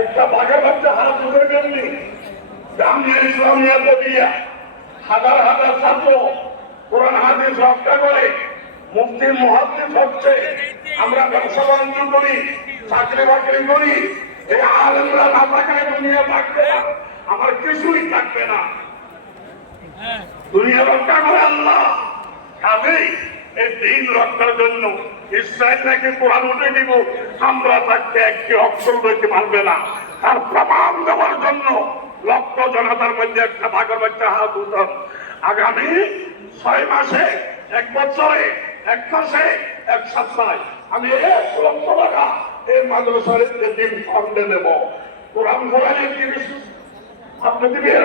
একটা বাঘা বাচ্চা হাত উঠে গেলনি জামিয়া ইসলামিয়া বদিয়া। হাজার হাজার ছাত্র কোরআন, হাদিস রক্ষা করে। মুক্তি মহাদিস হচ্ছে। আমরা ব্যবসা বাণিজ্য করি, চাকরি বাকরি করি। এই আলমরা না থাকলে দুনিয়া থাকবে আমার কিছুই থাকবে না। দুনিয়া রক্ষা করে আল্লাহ। কাজেই এই দিন রক্ষার জন্য ইসরায়েল নাকি কোরআন উঠে দিব? আমরা তাকে একটি অক্ষর রইতে পারবে না। তার প্রমাণ দেওয়ার জন্য লক্ষ জনতার মধ্যে একটা ভাগের বাচ্চা হাত উঠান। আগামী ছয় মাসে, এক বছরে, এক মাসে, এক সপ্তাহে আমি এক লক্ষ টাকা এই মাদ্রাসার দিন ফান্ডে দেব। কোরআন কোরআনের জিনিস আপনি দিবেন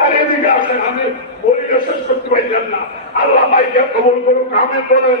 আর এদিকে আসেন, আমি বলিটা শেষ করতে পারলেন না। আল্লাহ ভাইকে কবল করুক, আমিন বলেন।